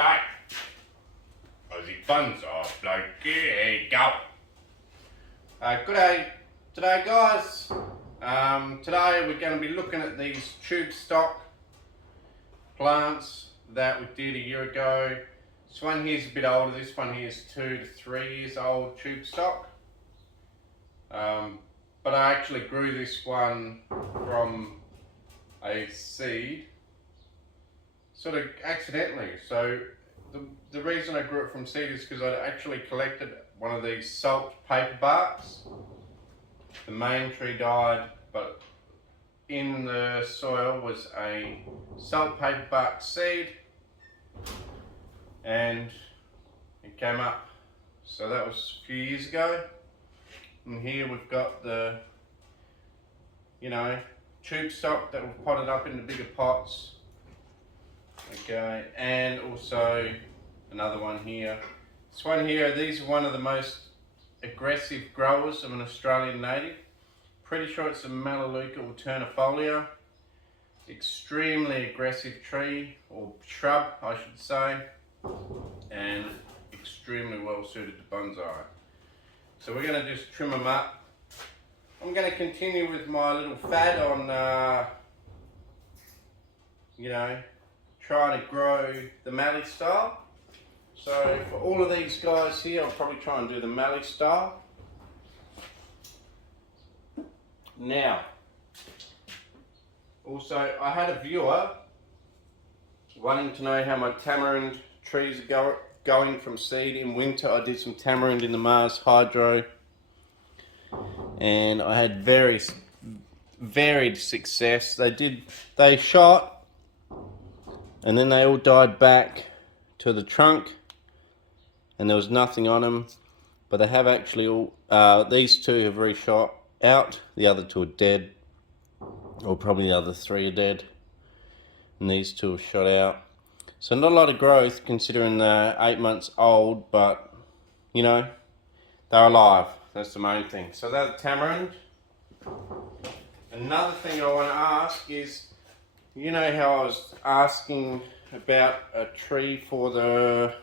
bye. Aussie Bonsai Bloke, here you go. Good day today, guys. Today we're going to be looking at these tube stock plants that we did a year ago. This one here is a bit older. This one here is 2 to 3 years old tube stock. But I actually grew this one from a seed, sort of accidentally. So the reason I grew it from seed is because I actually collected one of these salt paper barks. The main tree died, but in the soil was a salt paper bark seed, and it came up. So that was a few years ago. And here we've got the, tube stock that we've potted up into bigger pots. Okay, and also another one here. This one here, these are one of the most aggressive growers of an Australian native. Pretty sure it's a Melaleuca alternifolia. Extremely aggressive tree, or shrub I should say, and extremely well suited to bonsai. So we're going to just trim them up. I'm going to continue with my little fad on, trying to grow the mallee style. So for all of these guys here, I'll probably try and do the mallee style. Now, also I had a viewer wanting to know how my tamarind trees are going from seed in winter. I did some tamarind in the Mars Hydro, and I had varied success. They shot, and then they all died back to the trunk, and there was nothing on them. But they have actually all, these two have reshot out, the other two are dead, or probably the other 3 are dead, and these 2 have shot out. So not a lot of growth considering they're 8 months old, but they're alive. That's the main thing. So they're the tamarind. Another thing I want to ask is, how I was asking about a tree for the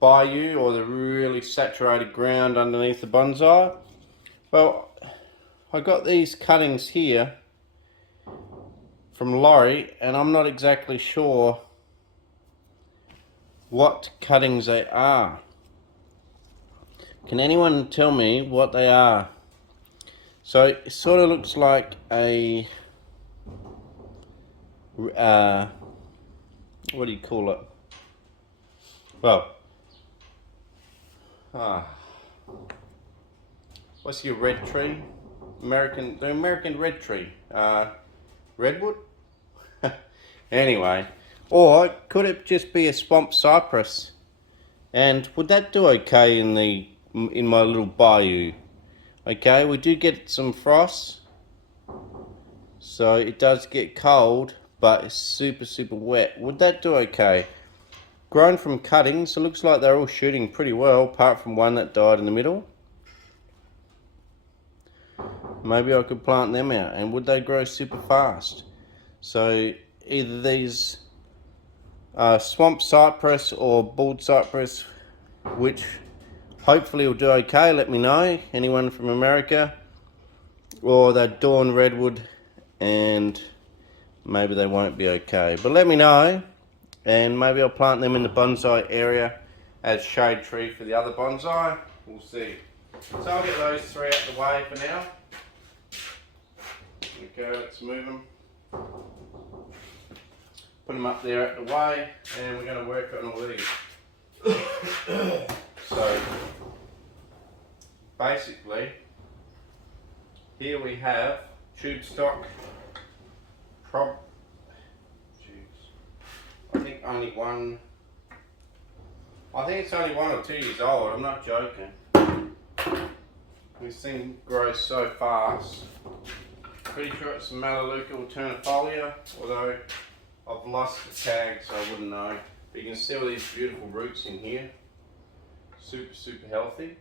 bayou, or the really saturated ground underneath the bonsai? Well, I got these cuttings here from Laurie, and I'm not exactly sure what cuttings they are. Can anyone tell me what they are? So it sort of looks like a what do you call it? Well, what's your red tree? The American red tree. Redwood? Anyway, or could it just be a swamp cypress? And would that do okay in my little bayou? Okay, we do get some frost, so it does get cold, but it's super wet. Would that do okay? Grown from cuttings, it looks like they're all shooting pretty well, apart from one that died in the middle. Maybe I could plant them out, and would they grow super fast? So either these swamp cypress or bald cypress, which hopefully will do okay, let me know, anyone from America, or that dawn redwood, and maybe they won't be okay, but let me know, and maybe I'll plant them in the bonsai area as shade tree for the other bonsai. We'll see. So I'll get those 3 out the way for now. Okay, let's move them. Put them up there at the way, and we're going to work on all these. So basically, here we have tube stock. I think it's only 1 or 2 years old. I'm not joking. This thing grows so fast. Pretty sure it's a Melaleuca alternifolia, although I've lost the tag, so I wouldn't know. But you can see all these beautiful roots in here. Super healthy.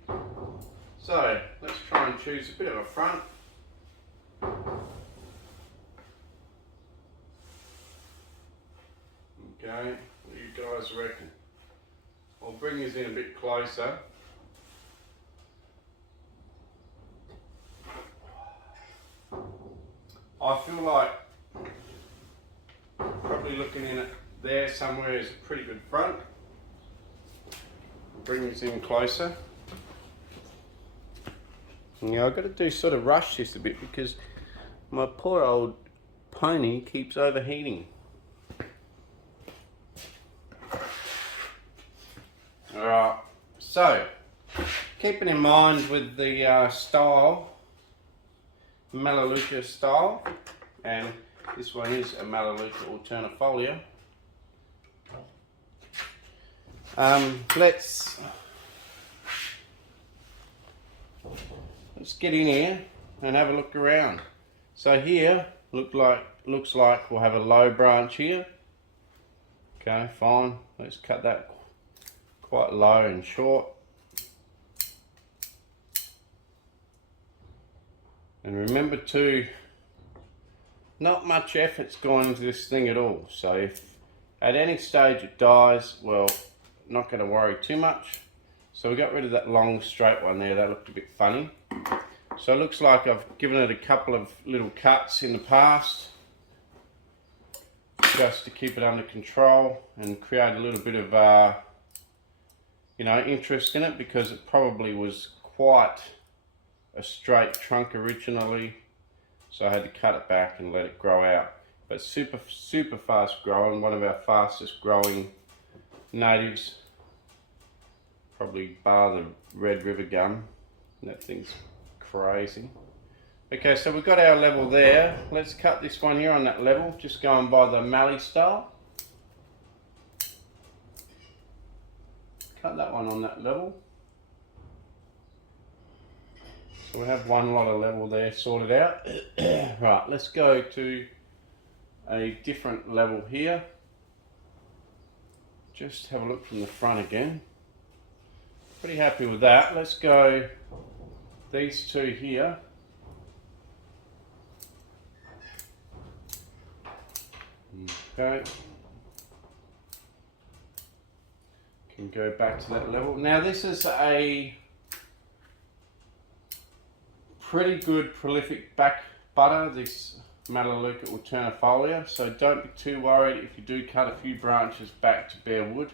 So let's try and choose a bit of a front. Okay, what do you guys reckon? I'll bring this in a bit closer. I feel like probably looking in it there somewhere is a pretty good front. Bring this in closer. Now I've got to sort of rush this a bit because my poor old pony keeps overheating. Alright, so keeping in mind with the style, Melaleuca style, and this one is a Melaleuca alternifolia. Let's get in here and have a look around. So here looks like we'll have a low branch here. Okay, fine. Let's cut that quite low and short. And remember too, not much effort's gone into this thing at all. So if at any stage it dies, well, not going to worry too much. So we got rid of that long straight one there, that looked a bit funny. So it looks like I've given it a couple of little cuts in the past, just to keep it under control and create a little bit of you know, interest in it, because it probably was quite a straight trunk originally, so I had to cut it back and let it grow out. But super fast growing, one of our fastest growing natives, probably bar the Red River gum. That thing's crazy. Okay, so we've got our level there. Let's cut this one here on that level, just going by the mallee style. Cut that one on that level. So we have one lot of level there sorted out. Right, let's go to a different level here. Just have a look from the front again. Pretty happy with that. Let's go these two here. Okay. Can go back to that level. Now this is a pretty good prolific back butter, this Melaleuca alternifolia, so don't be too worried if you do cut a few branches back to bare wood,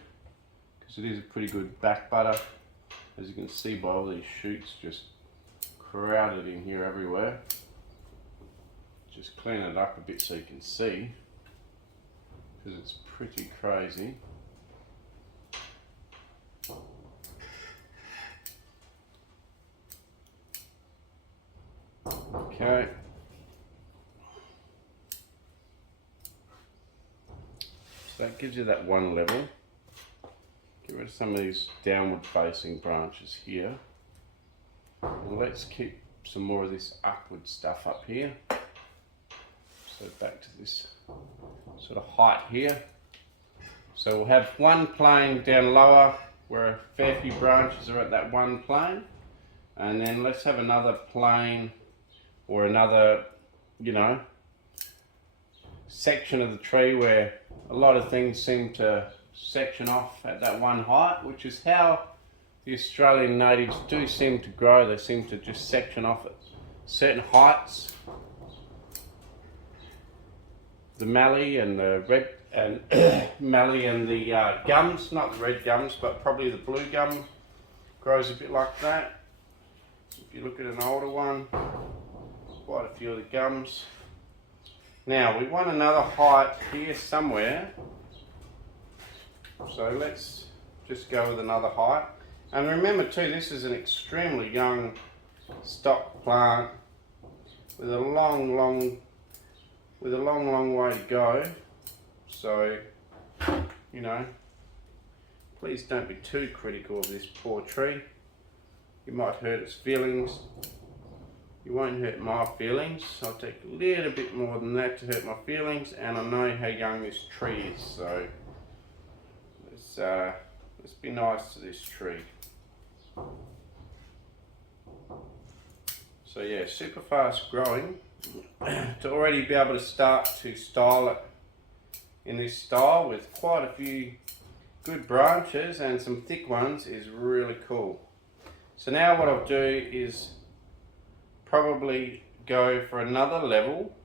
because it is a pretty good back butter. As you can see by all these shoots just crowded in here everywhere. Just clean it up a bit so you can see, because it's pretty crazy. Okay. So that gives you that one level. Get rid of some of these downward facing branches here. And let's keep some more of this upward stuff up here. So back to this sort of height here. So we'll have one plane down lower where a fair few branches are at that one plane. And then let's have another plane or another, you know, section of the tree where a lot of things seem to section off at that one height, which is how the Australian natives do seem to grow. They seem to just section off at certain heights. The mallee and the red and mallee and the gums, not the red gums, but probably the blue gum grows a bit like that. If you look at an older one, quite a few of the gums. Now we want another height here somewhere, so let's just go with another height. And remember too, this is an extremely young stock plant with a long way to go. So, you know, please don't be too critical of this poor tree. You might hurt its feelings. You won't hurt my feelings. I'll take a little bit more than that to hurt my feelings, and I know how young this tree is, so let's be nice to this tree. So yeah, super fast growing. To already be able to start to style it in this style with quite a few good branches and some thick ones is really cool. So now what I'll do is probably go for another level,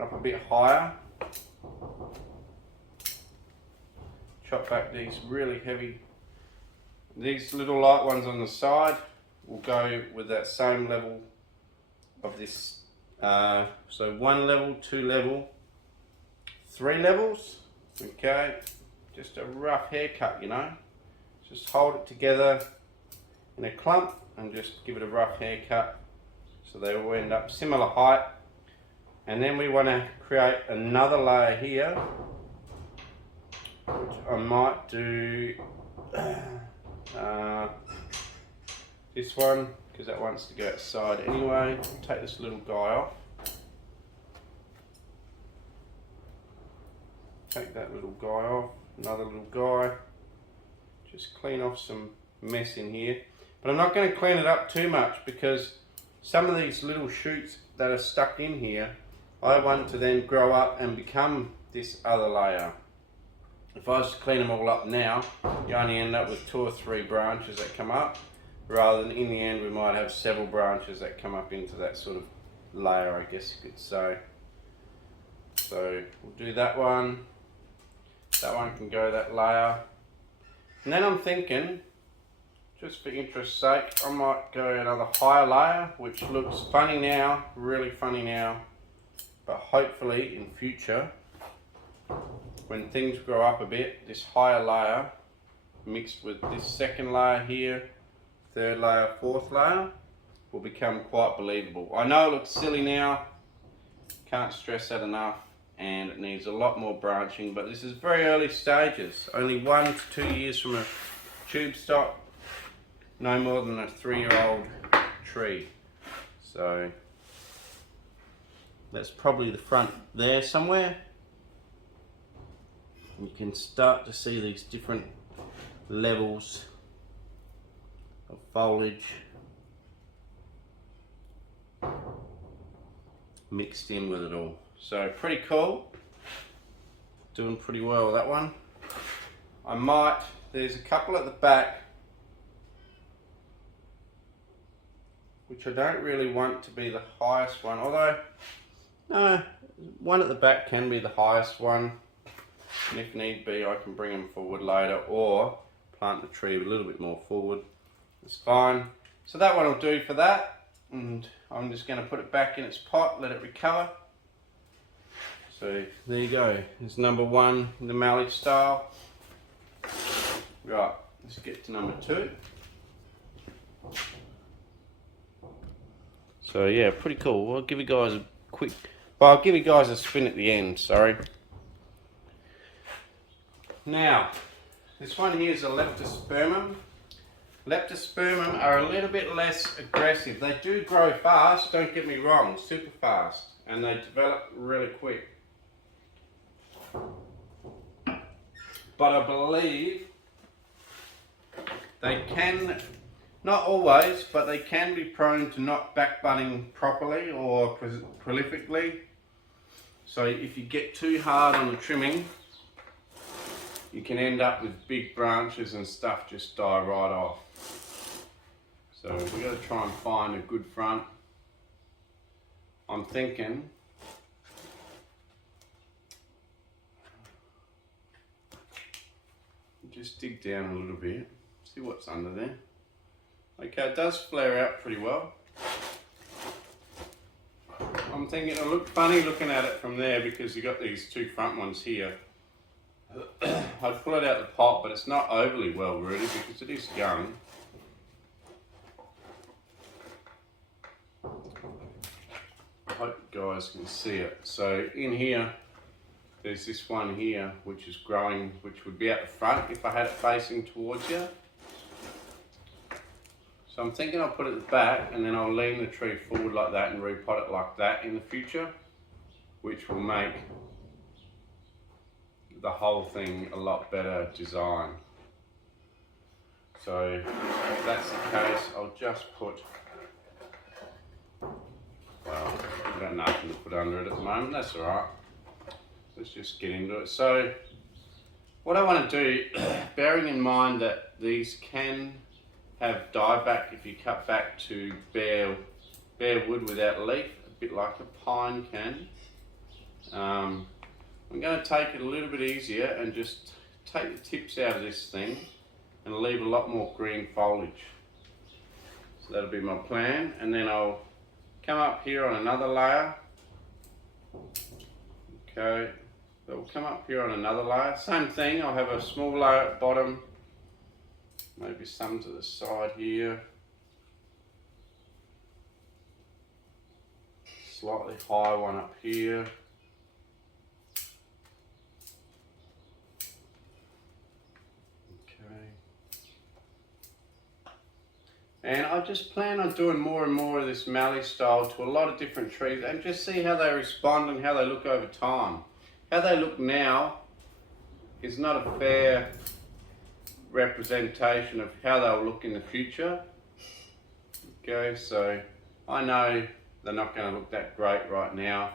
up a bit higher. Chop back these really heavy, these little light ones on the side will go with that same level of this. So 1 level, 2 level, 3 levels. Okay, just a rough haircut, you know. Just hold it together in a clump and just give it a rough haircut so they all end up similar height. And then we want to create another layer here, which I might do this one, because that wants to go outside anyway. Take this little guy off. Take that little guy off, another little guy. Just clean off some mess in here. But I'm not going to clean it up too much, because some of these little shoots that are stuck in here, I want to then grow up and become this other layer. If I was to clean them all up now, you only end up with 2 or 3 branches that come up, rather than in the end we might have several branches that come up into that sort of layer, I guess you could say. So we'll do that one. That one can go that layer. And then I'm thinking, just for interest's sake, I might go another higher layer, which looks funny now, really funny now, but hopefully in future, when things grow up a bit, this higher layer mixed with this second layer here, 3rd layer, 4th layer, will become quite believable. I know it looks silly now, can't stress that enough, and it needs a lot more branching, but this is very early stages, only 1 to 2 years from a tube stock, no more than a 3-year-old tree. So that's probably the front there somewhere. You can start to see these different levels of foliage mixed in with it all. So pretty cool, doing pretty well that one. I might, there's a couple at the back which I don't really want to be the highest one, although no, one at the back can be the highest one, and if need be I can bring them forward later or plant the tree a little bit more forward. It's fine. So that one will do for that, and I'm just going to put it back in its pot, let it recover. So there you go, there's number 1 in the mallee style. Right, let's get to number 2. So yeah, pretty cool. I'll give you guys a quick, well, I'll give you guys a spin at the end, sorry. Now, this one here is a Leptospermum. Leptospermum are a little bit less aggressive. They do grow fast, don't get me wrong, super fast, and they develop really quick. But I believe they can, not always, but they can be prone to not back budding properly or prolifically. So if you get too hard on the trimming, you can end up with big branches and stuff just die right off. So we've got to try and find a good front. I'm thinking just dig down a little bit, see what's under there. Okay, it does flare out pretty well. I'm thinking it'll look funny looking at it from there because you've got these 2 front ones here. I'd pull it out the pot, but it's not overly well rooted because it is young. I hope you guys can see it. So in here, there's this one here which is growing, which would be at the front if I had it facing towards you. So I'm thinking I'll put it at the back and then I'll lean the tree forward like that and repot it like that in the future, which will make the whole thing a lot better design. So if that's the case, I'll just put, well, I've got nothing to put under it at the moment, that's alright. let's just get into it. So what I want to do, bearing in mind that these can have dieback if you cut back to bare wood without leaf, a bit like a pine can. I'm going to take it a little bit easier and just take the tips out of this thing and leave a lot more green foliage. So that'll be my plan, and then I'll come up here on another layer. Okay, so we'll come up here on another layer. Same thing, I'll have a small layer at the bottom, maybe some to the side here. Slightly higher one up here. And I just plan on doing more and more of this mallee style to a lot of different trees and just see how they respond and how they look over time. How they look now is not a fair representation of how they'll look in the future. Okay, so I know they're not going to look that great right now.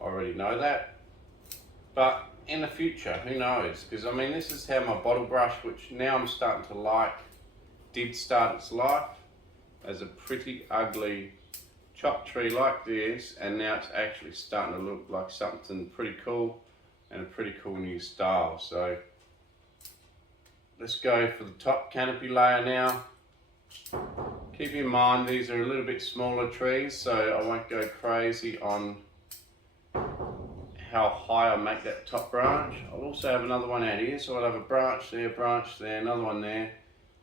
I already know that. But in the future, who knows? Because I mean, this is how my bottle brush, which now I'm starting to like, did start its life as a pretty ugly chopped tree like this, and now it's actually starting to look like something pretty cool and a pretty cool new style. So let's go for the top canopy layer now. Keep in mind these are a little bit smaller trees, so I won't go crazy on how high I make that top branch. I'll also have another one out here, so I'll have a branch there, another one there.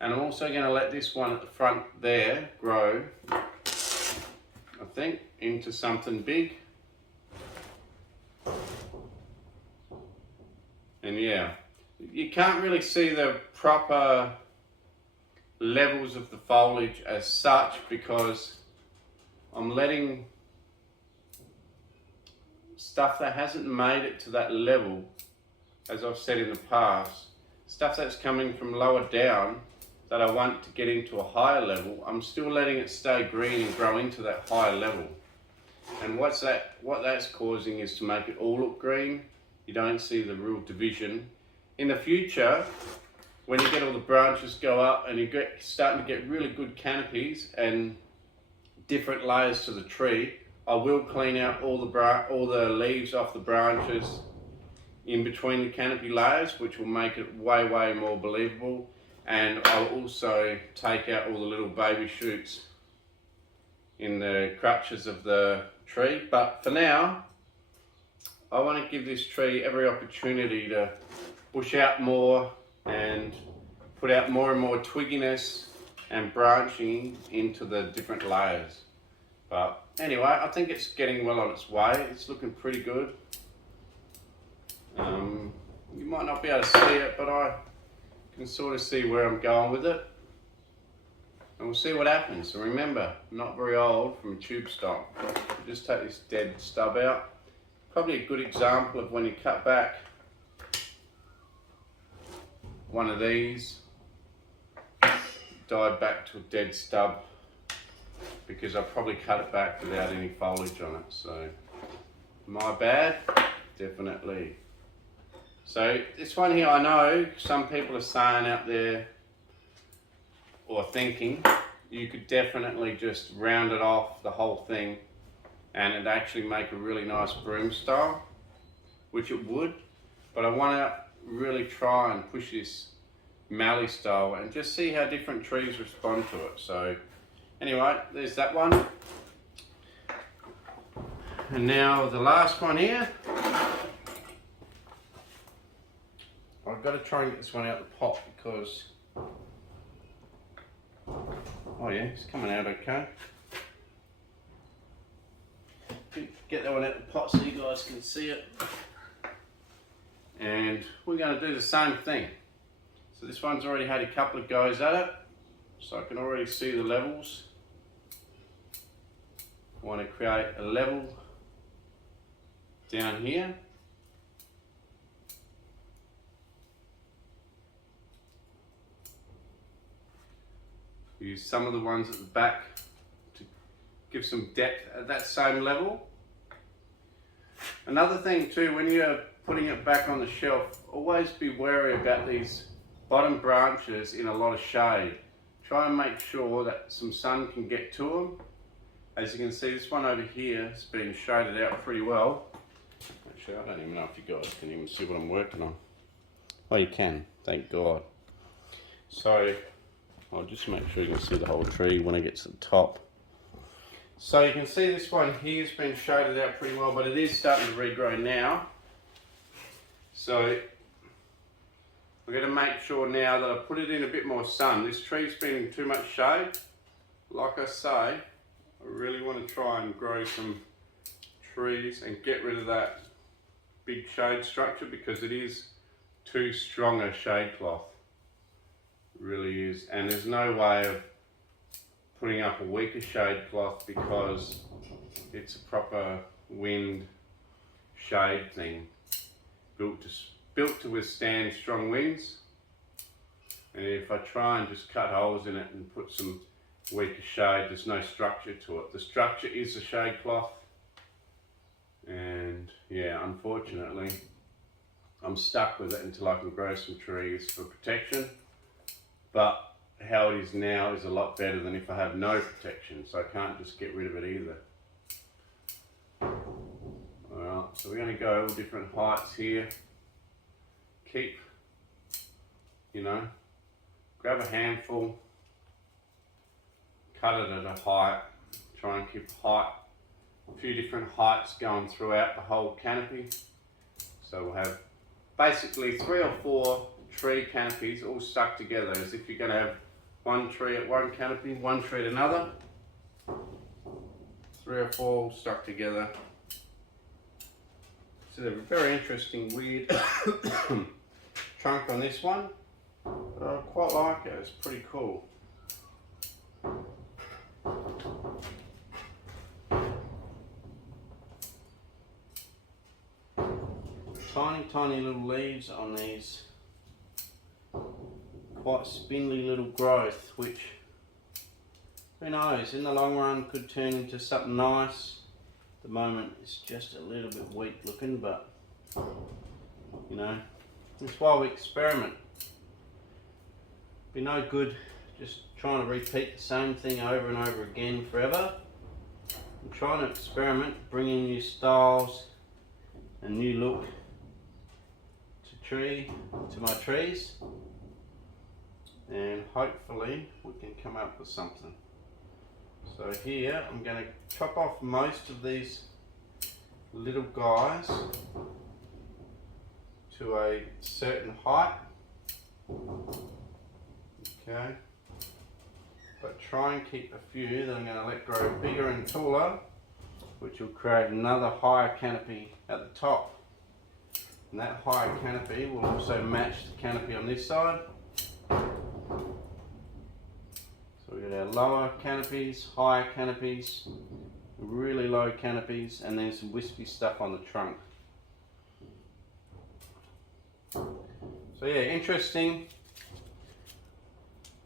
And I'm also going to let this one at the front there grow, I think, into something big. And yeah, you can't really see the proper levels of the foliage as such because I'm letting stuff that hasn't made it to that level, as I've said in the past, stuff that's coming from lower down that I want to get into a higher level, I'm still letting it stay green and grow into that higher level. And what that's causing is to make it all look green. You don't see the real division. In the future, when you get all the branches go up and you starting to get really good canopies and different layers to the tree, I will clean out all the leaves off the branches in between the canopy layers, which will make it way more believable. And I'll also take out all the little baby shoots in the crutches of the tree. But for now, I want to give this tree every opportunity to bush out more and put out more and more twigginess and branching into the different layers. But anyway, I think it's getting well on its way. It's looking pretty good. You might not be able to see it, but I can sort of see where I'm going with it, and we'll see what happens. So remember, not very old from a tube stock. Just take this dead stub out. Probably a good example of when you cut back one of these, died back to a dead stub, because I probably cut it back without any foliage on it. So my bad, definitely. So this one here, I know some people are saying out there or thinking you could definitely just round it off the whole thing and it'd actually make a really nice broom style, which it would, but I want to really try and push this mallee style and just see how different trees respond to it. So anyway, there's that one. And now the last one here. I've got to try and get this one out of the pot because, oh yeah, it's coming out okay. Get that one out of the pot so you guys can see it. And we're going to do the same thing. So this one's already had a couple of goes at it, so I can already see the levels. I want to create a level down here. Use some of the ones at the back to give some depth at that same level. Another thing too, when you're putting it back on the shelf, always be wary about these bottom branches in a lot of shade. Try and make sure that some sun can get to them. As you can see, this one over here has been shaded out pretty well. Actually, I don't even know if you guys can even see what I'm working on. Oh, you can, thank God. So, I'll just make sure you can see the whole tree when I get to the top. So you can see this one here has been shaded out pretty well, but it is starting to regrow now. So we're going to make sure now that I put it in a bit more sun. This tree's been in too much shade. Like I say, I really want to try and grow some trees and get rid of that big shade structure because it is too strong a shade cloth. It really is. And there's no way of putting up a weaker shade cloth because it's a proper wind shade thing built to withstand strong winds. And if I try and just cut holes in it and put some weaker shade, there's no structure to it. The structure is the shade cloth, and yeah, unfortunately I'm stuck with it until I can grow some trees for protection. But how it is now is a lot better than if I had no protection, so I can't just get rid of it either. Alright, so we're going to go all different heights here. Keep, grab a handful, cut it at a height, try and keep a few different heights going throughout the whole canopy. So we'll have basically 3 or 4 tree canopies all stuck together, as if you're going to have one tree at one canopy, one tree at another. 3 or 4 all stuck together. So they're a very interesting, weird trunk on this one. But I quite like it, it's pretty cool. Tiny little leaves on these. Quite spindly little growth, which, who knows, in the long run could turn into something nice. At the moment it's just a little bit weak looking, but that's why we experiment. Be no good just trying to repeat the same thing over and over again forever. I'm trying to experiment, bring in new styles and new look to my trees, and hopefully we can come up with something. So here I'm going to chop off most of these little guys to a certain height. Okay, but try and keep a few that I'm going to let grow bigger and taller, which will create another higher canopy at the top. And that higher canopy will also match the canopy on this side. So we've got our lower canopies, higher canopies, really low canopies, and then some wispy stuff on the trunk. So yeah, interesting.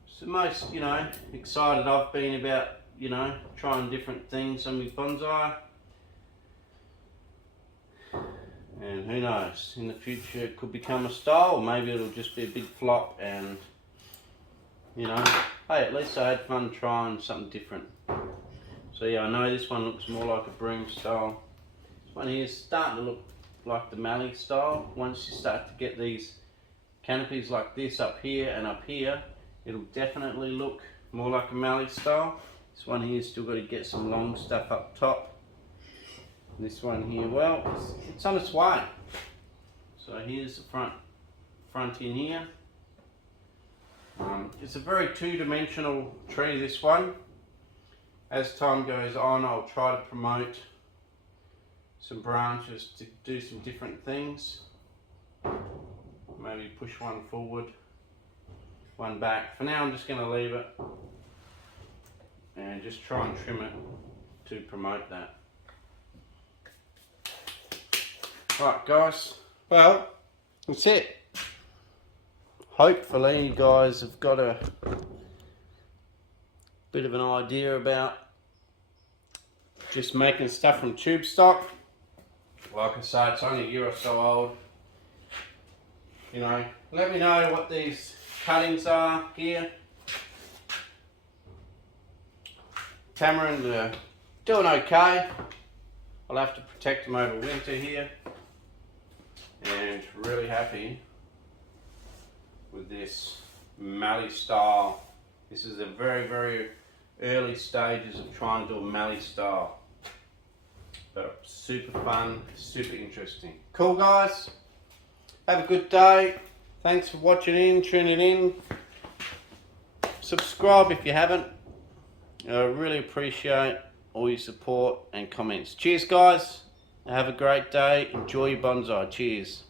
It's the most, excited I've been about, trying different things on my bonsai. And who knows, in the future it could become a style, or maybe it'll just be a big flop, and hey, at least I had fun trying something different. So yeah, I know this one looks more like a broom style. This one here is starting to look like the mallee style. Once you start to get these canopies like this up here and up here, it'll definitely look more like a mallee style. This one here still got to get some long stuff up top. This one here, well, it's on its way. So here's the front in here. It's a very two-dimensional tree, this one. As time goes on, I'll try to promote some branches to do some different things. Maybe push one forward, one back. For now I'm just going to leave it and just try and trim it to promote that. Right guys, well, that's it. Hopefully you guys have got a bit of an idea about just making stuff from tube stock. Like I say, it's only a year or so old. You know, let me know what these cuttings are here. Tamarind are doing okay. I'll have to protect them over winter here. And really happy with this mallee style. This is the very, very early stages of trying to do a mallee style. But super fun, super interesting. Cool guys, have a good day. Thanks for watching in, tuning in. Subscribe if you haven't. I really appreciate all your support and comments. Cheers guys, have a great day, enjoy your bonsai, cheers.